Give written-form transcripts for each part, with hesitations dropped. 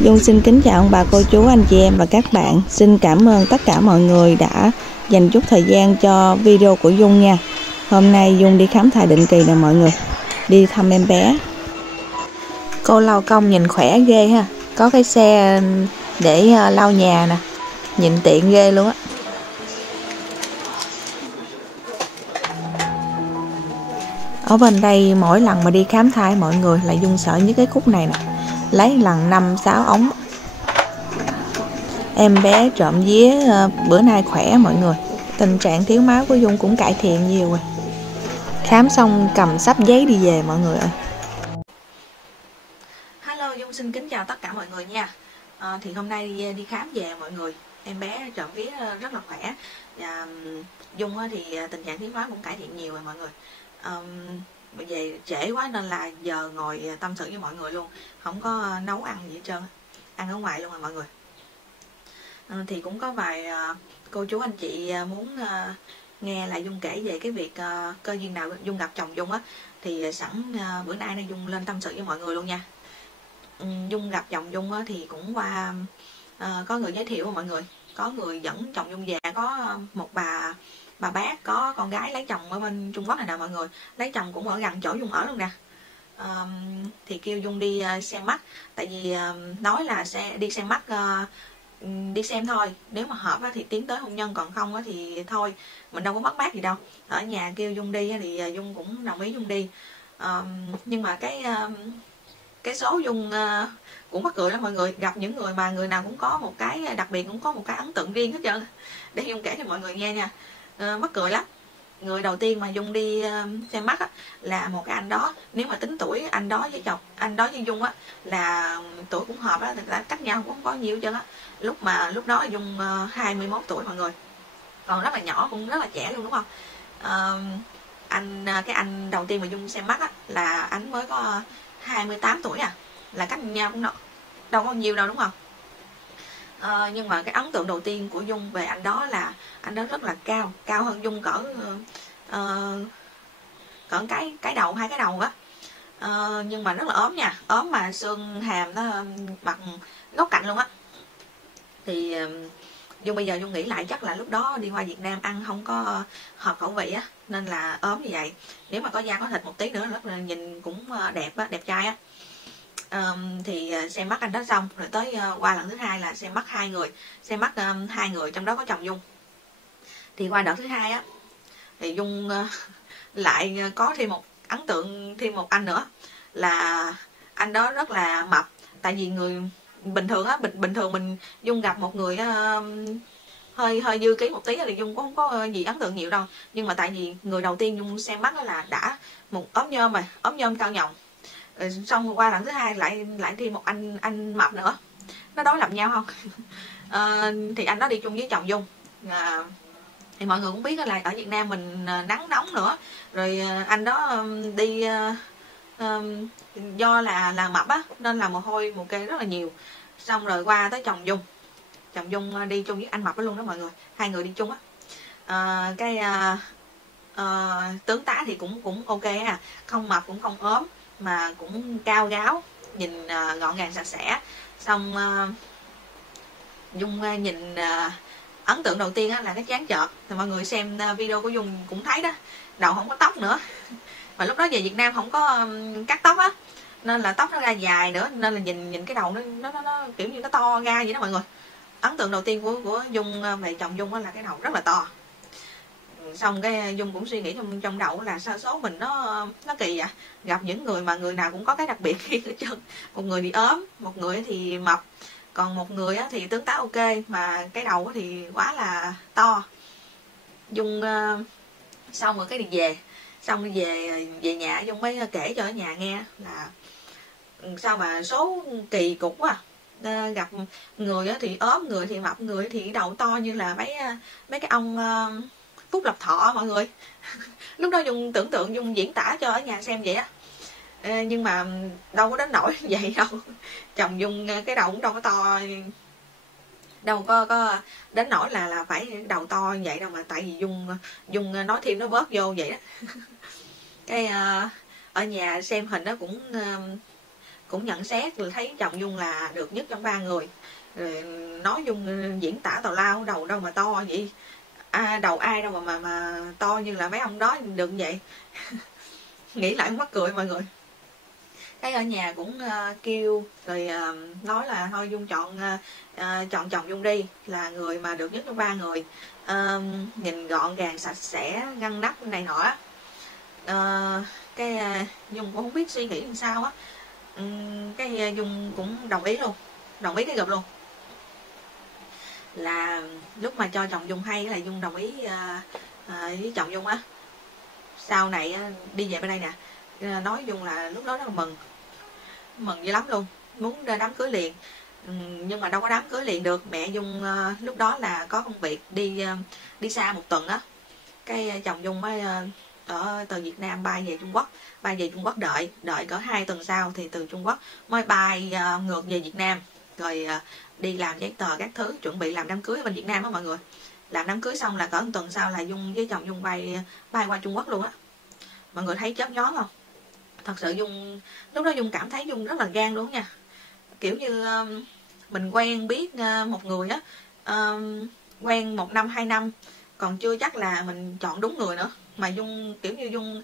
Dung xin kính chào ông bà cô chú anh chị em và các bạn. Xin cảm ơn tất cả mọi người đã dành chút thời gian cho video của Dung nha. Hôm nay Dung đi khám thai định kỳ nè mọi người, đi thăm em bé. Cô lau công nhìn khỏe ghê ha, có cái xe để lau nhà nè, nhìn tiện ghê luôn á. Ở bên đây mỗi lần mà đi khám thai mọi người là Dung sợ những cái khúc này nè, lấy lần 5-6 ống. Em bé trộm vía bữa nay khỏe mọi người, tình trạng thiếu máu của Dung cũng cải thiện nhiều rồi. Khám xong cầm sắp giấy đi về mọi người ơi. Hello, Dung xin kính chào tất cả mọi người nha. Thì hôm nay đi khám về mọi người, em bé trộm vía rất là khỏe và Dung thì tình trạng thiếu máu cũng cải thiện nhiều rồi mọi người. Về trễ quá nên là giờ ngồi tâm sự với mọi người luôn, không có nấu ăn gì hết trơn, ăn ở ngoài luôn rồi mọi người. Thì cũng có vài cô chú anh chị muốn nghe là Dung kể về cái việc cơ duyên nào Dung gặp chồng Dung á, thì sẵn bữa nay Dung lên tâm sự với mọi người luôn nha. Dung gặp chồng Dung á, thì cũng qua có người giới thiệu mọi người, có người dẫn chồng Dung về, có một bà bác có con gái lấy chồng ở bên Trung Quốc này nè mọi người, lấy chồng cũng ở gần chỗ Dung ở luôn nè. Thì kêu Dung đi xem mắt, tại vì nói là sẽ đi xem mắt, đi xem thôi, nếu mà hợp thì tiến tới hôn nhân, còn không thì thôi, mình đâu có mất mát gì đâu. Ở nhà kêu Dung đi thì Dung cũng đồng ý Dung đi. Nhưng mà cái số Dung cũng mắc cười lắm mọi người, gặp những người mà người nào cũng có một cái đặc biệt, cũng có một cái ấn tượng riêng hết trơn. Để Dung kể cho mọi người nghe nha. Mắc cười lắm. Người đầu tiên mà Dung đi xem mắt là một cái anh đó, nếu mà tính tuổi anh đó với Dung là tuổi cũng hợp á, thực ra cách nhau cũng không có nhiều hết trơn á. Lúc đó Dung 21 tuổi mọi người, còn rất là nhỏ, cũng rất là trẻ luôn đúng không. Cái anh đầu tiên mà Dung xem mắt là anh mới có 28 tuổi à, là cách nhau cũng đâu có nhiều đâu đúng không. Nhưng mà cái ấn tượng đầu tiên của Dung về anh đó là anh đó rất là cao hơn Dung cỡ cái đầu, 2 cái đầu á. Nhưng mà rất là ốm nha, ốm mà xương hàm nó bằng góc cạnh luôn á. Thì Dung bây giờ Dung nghĩ lại chắc là lúc đó đi qua Việt Nam ăn không có hợp khẩu vị á, nên là ốm như vậy. Nếu mà có da có thịt một tí nữa rất là nhìn cũng đẹp á, đẹp trai á. Thì xem mắt anh đó xong rồi tới qua lần thứ hai là xem mắt 2 người, xem mắt 2 người trong đó có chồng Dung. Thì qua đợt thứ hai á thì Dung lại có thêm một ấn tượng, thêm một anh nữa, là anh đó rất là mập. Tại vì người bình thường á, bình thường mình Dung gặp một người hơi dư ký một tí thì Dung cũng không có gì ấn tượng nhiều đâu. Nhưng mà tại vì người đầu tiên Dung xem mắt là đã một ốm nhôm rồi, ốm nhôm cao nhồng. Xong qua lần thứ hai lại thêm một anh mập nữa, nó đối lập nhau không. Thì anh đó đi chung với chồng Dung. Thì mọi người cũng biết là ở Việt Nam mình nắng nóng nữa, rồi anh đó đi do là mập á nên là mồ hôi mồ kê rất là nhiều. Xong rồi qua tới chồng Dung đi chung với anh mập đó luôn đó mọi người, 2 người đi chung á. Tướng tá thì cũng ok à, không mập cũng không ốm, mà cũng cao ráo, nhìn gọn gàng sạch sẽ. Xong Dung nhìn ấn tượng đầu tiên là cái trán trợt. Thì mọi người xem video của Dung cũng thấy đó, đầu không có tóc nữa. Mà lúc đó về Việt Nam không có cắt tóc á, nên là tóc nó ra dài nữa, nên là nhìn cái đầu nó kiểu như nó to ra vậy đó mọi người. Ấn tượng đầu tiên của Dung về chồng Dung là cái đầu rất là to. Xong cái Dung cũng suy nghĩ trong đầu là sao số mình nó kỳ vậy, gặp những người mà người nào cũng có cái đặc biệt riêng hết trơn. Một người thì ốm, một người thì mập, còn một người thì tướng tá ok, mà cái đầu thì quá là to. Dung xong rồi cái đi về, xong đi về nhà Dung mới kể cho ở nhà nghe là sao mà số kỳ cục quá. Gặp người thì ốm, người thì mập, người thì đầu to như là mấy cái ông Phúc Lập Thọ mọi người. Lúc đó Dung tưởng tượng, Dung diễn tả cho ở nhà xem vậy á. Nhưng mà đâu có đến nỗi vậy đâu. Chồng Dung cái đầu cũng đâu có to, đâu có đến nỗi là phải đầu to như vậy đâu, mà tại vì Dung nói thêm nó bớt vô vậy đó. Cái ở nhà xem hình nó cũng cũng nhận xét rồi thấy chồng Dung là được nhất trong 3 người. Rồi nói Dung diễn tả tào lao, đầu đâu mà to vậy, đầu ai đâu mà to như là mấy ông đó được vậy. Nghĩ lại mắc cười mọi người. Cái ở nhà cũng kêu rồi nói là thôi Dung chọn chồng Dung đi, là người mà được nhất trong 3 người, nhìn gọn gàng sạch sẽ ngăn nắp này nọ. Cái Dung cũng không biết suy nghĩ làm sao á. Cái Dung cũng đồng ý luôn, đồng ý cái gộp luôn, là lúc mà cho chồng Dung hay là Dung đồng ý với chồng Dung á. Sau này đi về bên đây nè, nói Dung là lúc đó rất là mừng dữ lắm luôn, muốn ra đám cưới liền. Nhưng mà đâu có đám cưới liền được, mẹ Dung lúc đó là có công việc đi xa 1 tuần á. Cái chồng Dung mới từ Việt Nam bay về Trung Quốc, đợi cỡ 2 tuần sau thì từ Trung Quốc mới bay ngược về Việt Nam, rồi đi làm giấy tờ các thứ, chuẩn bị làm đám cưới ở bên Việt Nam đó mọi người. Làm đám cưới xong là cỡ 1 tuần sau là Dung với chồng Dung bay qua Trung Quốc luôn á. Mọi người thấy chớp nhón không? Thật sự Dung lúc đó Dung cảm thấy Dung rất là gan luôn nha. Kiểu như mình quen biết một người á, quen 1 năm 2 năm còn chưa chắc là mình chọn đúng người nữa, mà Dung kiểu như Dung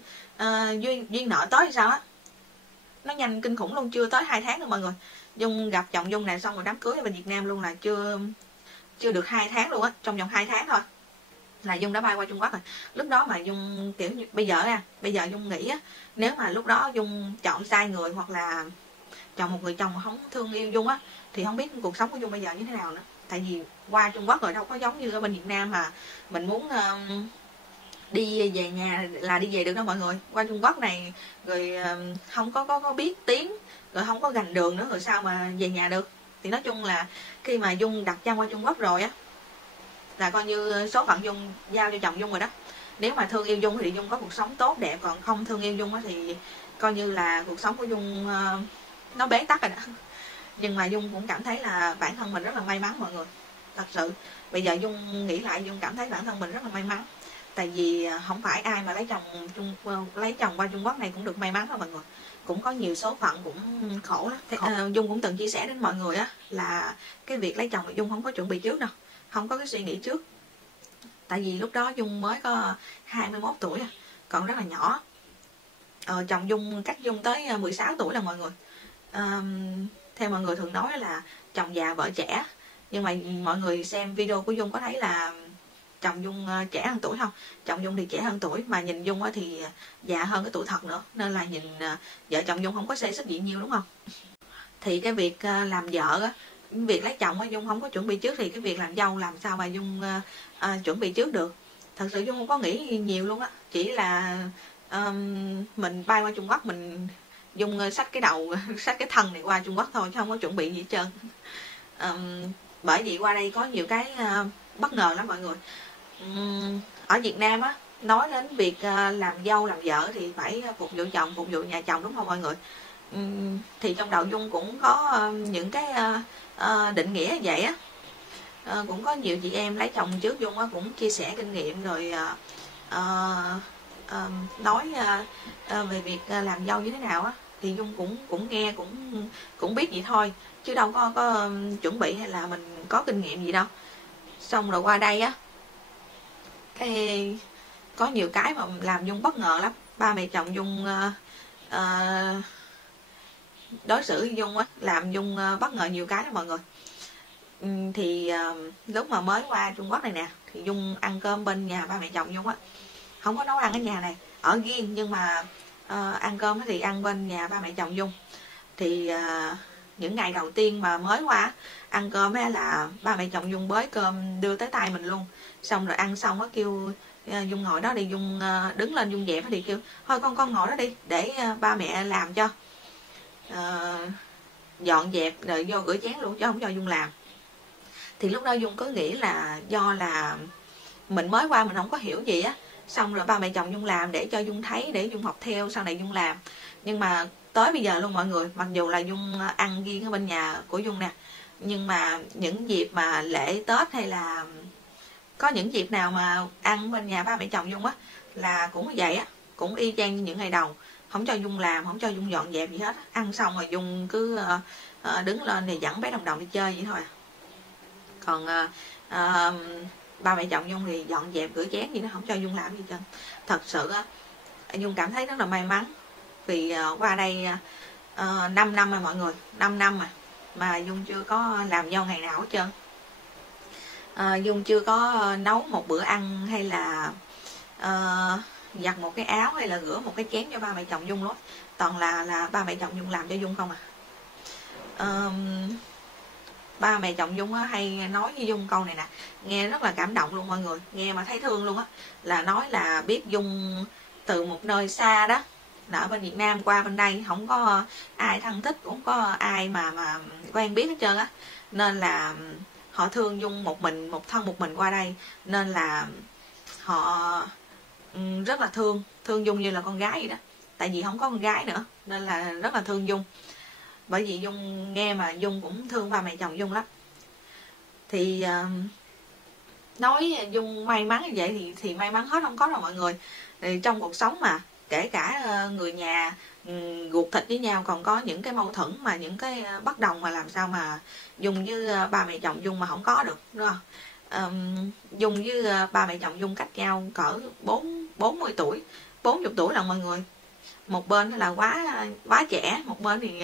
duyên nợ tới sao á, nó nhanh kinh khủng luôn. Chưa tới 2 tháng nữa mọi người, Dung gặp chồng Dung này xong rồi đám cưới ở bên Việt Nam luôn là chưa được 2 tháng luôn á. Trong vòng 2 tháng thôi là Dung đã bay qua Trung Quốc rồi. Lúc đó mà Dung kiểu như bây giờ Dung nghĩ á, nếu mà lúc đó Dung chọn sai người hoặc là chọn một người chồng mà không thương yêu Dung á, thì không biết cuộc sống của Dung bây giờ như thế nào nữa. Tại vì qua Trung Quốc rồi đâu có giống như ở bên Việt Nam mà mình muốn đi về nhà là đi về được đâu mọi người. Qua Trung Quốc này rồi không có biết tiếng, rồi không có gành đường nữa, rồi sao mà về nhà được. Thì nói chung là khi mà Dung đặt chân qua Trung Quốc rồi á, là coi như số phận Dung giao cho chồng Dung rồi đó. Nếu mà thương yêu Dung thì Dung có cuộc sống tốt đẹp, còn không thương yêu Dung thì coi như là cuộc sống của Dung nó bế tắc rồi đó. Nhưng mà Dung cũng cảm thấy là bản thân mình rất là may mắn mọi người. Thật sự bây giờ Dung nghĩ lại, Dung cảm thấy bản thân mình rất là may mắn. Tại vì không phải ai mà lấy chồng qua Trung Quốc này cũng được may mắn đâu mọi người. Cũng có nhiều số phận cũng khổ lắm. Dung cũng từng chia sẻ đến mọi người á, là cái việc lấy chồng thì Dung không có chuẩn bị trước đâu, không có cái suy nghĩ trước. Tại vì lúc đó Dung mới có 21 tuổi, còn rất là nhỏ. Chồng Dung cách Dung tới 16 tuổi là mọi người. Theo mọi người thường nói là chồng già vợ trẻ, nhưng mà mọi người xem video của Dung có thấy là chồng Dung trẻ hơn tuổi không? Chồng Dung thì trẻ hơn tuổi, mà nhìn Dung thì già hơn cái tuổi thật nữa, nên là nhìn vợ chồng Dung không có xê xích gì nhiều, đúng không? Thì cái việc làm vợ á, việc lấy chồng á, Dung không có chuẩn bị trước, thì cái việc làm dâu làm sao mà Dung chuẩn bị trước được. Thật sự Dung không có nghĩ nhiều luôn á, chỉ là mình bay qua Trung Quốc, mình Dung xách cái đầu xách cái thân này qua Trung Quốc thôi, chứ không có chuẩn bị gì hết trơn. Bởi vì qua đây có nhiều cái bất ngờ lắm mọi người. Ở Việt Nam á, nói đến việc làm dâu làm vợ thì phải phục vụ chồng, phục vụ nhà chồng, đúng không mọi người? Thì trong đầu Dung cũng có những cái định nghĩa như vậy á. Cũng có nhiều chị em lấy chồng trước Dung á, cũng chia sẻ kinh nghiệm rồi nói về việc làm dâu như thế nào á, thì Dung cũng nghe cũng biết vậy thôi, chứ đâu có chuẩn bị hay là mình có kinh nghiệm gì đâu. Xong rồi qua đây á, cái có nhiều cái mà làm Dung bất ngờ lắm. Ba mẹ chồng Dung đối xử với Dung á, làm Dung bất ngờ nhiều cái đó mọi người. Thì lúc mà mới qua Trung Quốc này nè, thì Dung ăn cơm bên nhà ba mẹ chồng Dung á, không có nấu ăn ở nhà này, ở riêng, nhưng mà ăn cơm thì ăn bên nhà ba mẹ chồng Dung. Thì những ngày đầu tiên mà mới qua ăn cơm á, là ba mẹ chồng Dung bới cơm đưa tới tay mình luôn. Xong rồi ăn xong á, kêu Dung ngồi đó đi. Dung đứng lên Dung dẹp thì kêu thôi con ngồi đó đi, để ba mẹ làm cho, dọn dẹp rồi vô rửa chén luôn, chứ không cho Dung làm. Thì lúc đó Dung cứ nghĩ là do là mình mới qua, mình không có hiểu gì á, xong rồi ba mẹ chồng Dung làm để cho Dung thấy, để Dung học theo, sau này Dung làm. Nhưng mà tới bây giờ luôn mọi người, mặc dù là Dung ăn riêng ở bên nhà của Dung nè, nhưng mà những dịp mà lễ Tết hay là có những dịp nào mà ăn bên nhà ba mẹ chồng Dung á, là cũng vậy á, cũng y chang như những ngày đầu. không cho Dung làm, không cho Dung dọn dẹp gì hết. Ăn xong rồi Dung cứ đứng lên thì dẫn bé Đồng Đồng đi chơi vậy thôi. Còn ba mẹ chồng Dung thì dọn dẹp rửa chén gì đó, không cho Dung làm gì trơn. Thật sự Dung cảm thấy rất là may mắn vì qua đây 5 năm rồi mọi người, 5 năm mà Dung chưa có làm dâu ngày nào hết trơn. Dung chưa có nấu một bữa ăn hay là giặt một cái áo hay là rửa một cái chén cho ba mẹ chồng Dung luôn. Toàn là ba mẹ chồng Dung làm cho Dung không ba mẹ chồng Dung hay nói với Dung câu này nè, nghe rất là cảm động luôn mọi người, nghe mà thấy thương luôn á. Là nói là biết Dung từ một nơi xa đó, là ở bên Việt Nam qua bên đây không có ai thân thích, cũng có ai mà quen biết hết trơn á, nên là họ thương Dung một mình, một thân một mình qua đây, nên là họ rất là thương Dung như là con gái vậy đó. Tại vì không có con gái nữa nên là rất là thương Dung. Bởi vì Dung nghe mà Dung cũng thương ba mẹ chồng Dung lắm. Thì nói Dung may mắn như vậy thì may mắn hết không có đâu mọi người. Thì trong cuộc sống mà kể cả người nhà ruột thịt với nhau còn có những cái mâu thuẫn mà những cái bất đồng mà làm sao mà Dung với ba mẹ chồng Dung mà không có được, đúng không? Dung với ba mẹ chồng Dung cách nhau cỡ 40 tuổi, 40 tuổi là mọi người. Một bên là quá trẻ, một bên thì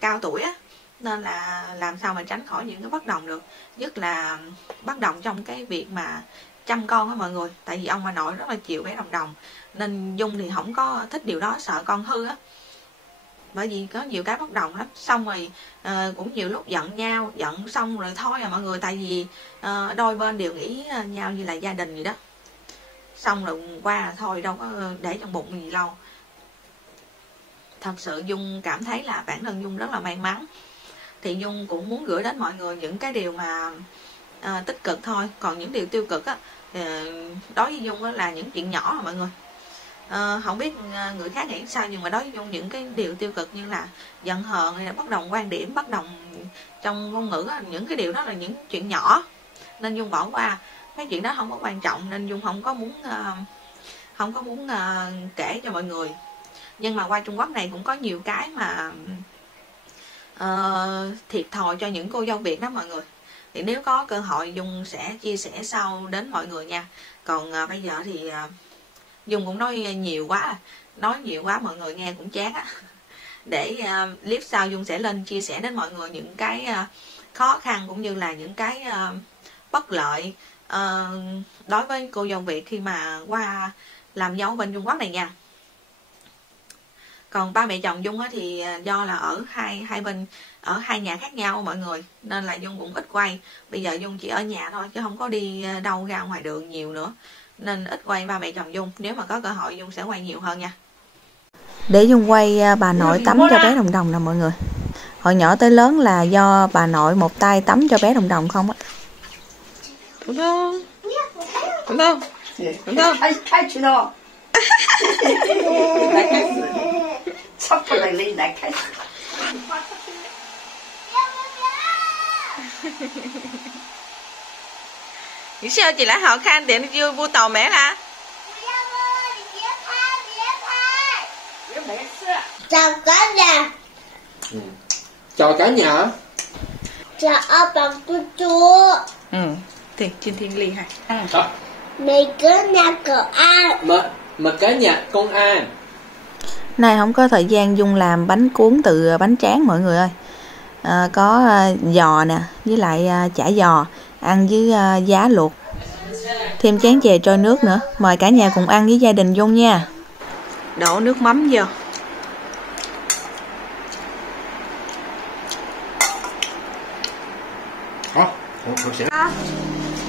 cao tuổi á, nên là làm sao mà tránh khỏi những cái bất đồng được. Nhất là bất đồng trong cái việc mà chăm con á mọi người. Tại vì ông bà nội rất là chiều bé Đồng Đồng, nên Dung thì không có thích điều đó, sợ con hư á. Bởi vì có nhiều cái bất đồng lắm. Xong rồi cũng nhiều lúc giận nhau, giận xong rồi thôi mọi người. Tại vì đôi bên đều nghĩ nhau như là gia đình vậy đó. Xong rồi qua là thôi, đâu có để trong bụng gì lâu. Thật sự Dung cảm thấy là bản thân Dung rất là may mắn. Thì Dung cũng muốn gửi đến mọi người những cái điều mà tích cực thôi. Còn những điều tiêu cực á, đối với Dung là những chuyện nhỏ mà mọi người. Không biết người khác nghĩ sao, nhưng mà đối với Dung những cái điều tiêu cực như là giận hờn hay là bất đồng quan điểm, bất đồng trong ngôn ngữ, những cái điều đó là những chuyện nhỏ nên Dung bỏ qua. Mấy chuyện đó không có quan trọng nên Dung không có muốn kể cho mọi người. Nhưng mà qua Trung Quốc này cũng có nhiều cái mà thiệt thòi cho những cô dâu Việt đó mọi người. Thì nếu có cơ hội Dung sẽ chia sẻ sau đến mọi người nha. Còn bây giờ thì Dung cũng nói nhiều quá mọi người nghe cũng chán á. Để clip sau Dung sẽ lên chia sẻ đến mọi người những cái khó khăn cũng như là những cái bất lợi đối với cô dâu Việt khi mà qua làm dâu bên Trung Quốc này nha. Còn ba mẹ chồng Dung thì do là ở hai bên, ở hai nhà khác nhau mọi người, nên là Dung cũng ít quay. Bây giờ Dung chỉ ở nhà thôi chứ không có đi đâu ra ngoài đường nhiều nữa, nên ít quay ba mẹ chồng Dung. Nếu mà có cơ hội Dung sẽ quay nhiều hơn nha. Để Dung quay bà nội tắm cho bé Đồng Đồng nè mọi người. Hồi nhỏ tới lớn là do bà nội một tay tắm cho bé Đồng Đồng không á. Đúng không? Đúng không? Đúng không? Vì sao chị lại họ khan tiền chưa vua tàu mẹ hả? Chào cả nhà. Chào cả nhà. Chào ông bà chú chú. Thì trên thiên ly hả? Mày cả nhà cậu ăn. Mà cả nhà con ăn. Nay không có thời gian Dung làm bánh cuốn từ bánh tráng mọi người ơi. Có giò nè, với lại chả giò ăn với giá luộc. Thêm chén chè trôi nước nữa. Mời cả nhà cùng ăn với gia đình Dung nha. Đổ nước mắm vô.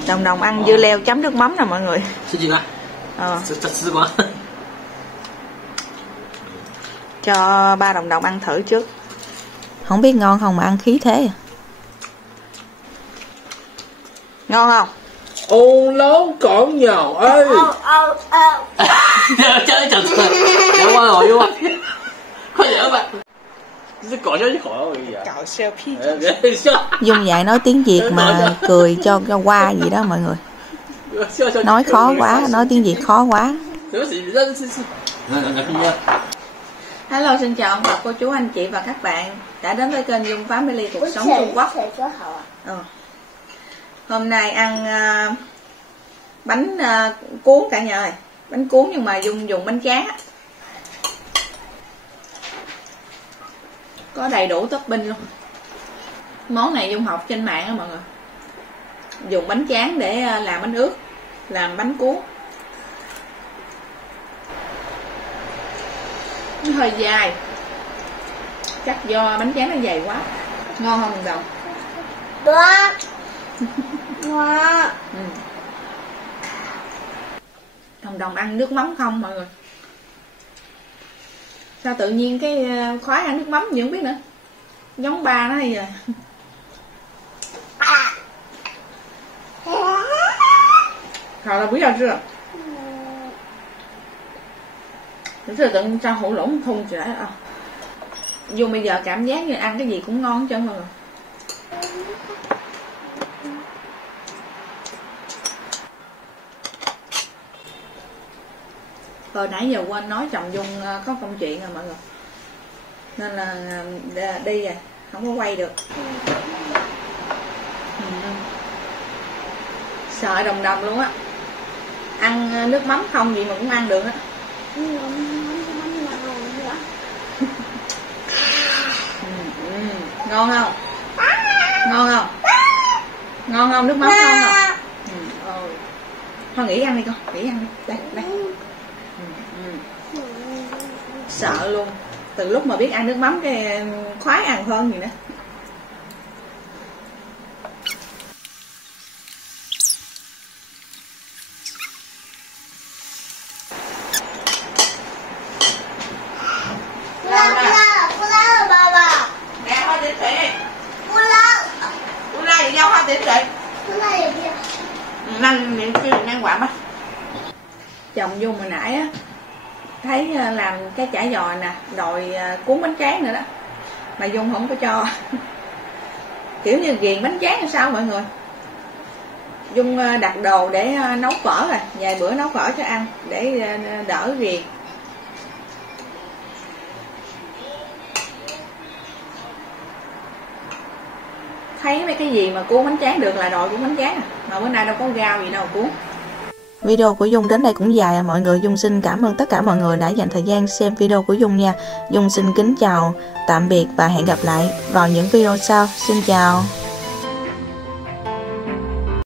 Đồng Đồng ăn dưa leo chấm nước mắm nè mọi người. Cho ba Đồng Đồng ăn thử trước. Không biết ngon không mà ăn khí thế. Ngon không? Ô lấu con nhỏ ơi. Chơi chừng để qua ngồi vô. Có nhớ bạn. Cọ cho khỏi Cạo selfie. Dung dạy nói tiếng Việt mà cười cho qua gì đó mọi người. Nói khó quá, nói tiếng Việt khó quá. Hello, xin chào ông bà, cô chú, anh chị và các bạn đã đến với kênh Dung Family Cuộc Sống Trung Quốc. Hôm nay ăn bánh cuốn cả nhà ơi. Bánh cuốn nhưng mà Dung dùng bánh tráng. Có đầy đủ topping luôn. Món này Dung học trên mạng đó mọi người. Dùng bánh tráng để làm bánh ướt, làm bánh cuốn. Nó hơi dài, chắc do bánh tráng nó dày quá. Ngon không Đồng? Ngon. Ngon. Đồng ăn nước mắm không mọi người? Sao tự nhiên cái khoái ăn nước mắm gì không biết nữa. Giống ba nó hay giờ. Thôi là biết đâu chưa? Rồi tự sao hổ lỗng thùng chị đã Dung bây giờ cảm giác như ăn cái gì cũng ngon hết trơn mọi người. Hồi nãy giờ quên nói chồng Dung có công chuyện rồi mọi người, nên là đi rồi không có quay được. Sợ đồng luôn á. Ăn nước mắm không gì mà cũng ăn được á. Ngon không? Ngon không? Ngon không? Nước mắm ngon không? Thôi nghỉ ăn đi con, nghỉ ăn đi. Đây. Sợ luôn. Từ lúc mà biết ăn nước mắm cái khoái ăn hơn gì nữa. Đang quạm á. Chồng Dung hồi nãy á thấy làm cái chả giò nè, rồi cuốn bánh tráng nữa đó, mà Dung không có cho. Kiểu như ghiền bánh tráng hay sao mọi người. Dung đặt đồ để nấu phở rồi, vài bữa nấu phở cho ăn để đỡ ghiền. Thấy mấy cái gì mà cuốn bánh tráng được là đòi cuốn bánh tráng mà bữa nay đâu có rau gì đâu cuốn. Video của Dung đến đây cũng dài mọi người. Dung xin cảm ơn tất cả mọi người đã dành thời gian xem video của Dung nha. Dung xin kính chào, tạm biệt và hẹn gặp lại vào những video sau. Xin chào.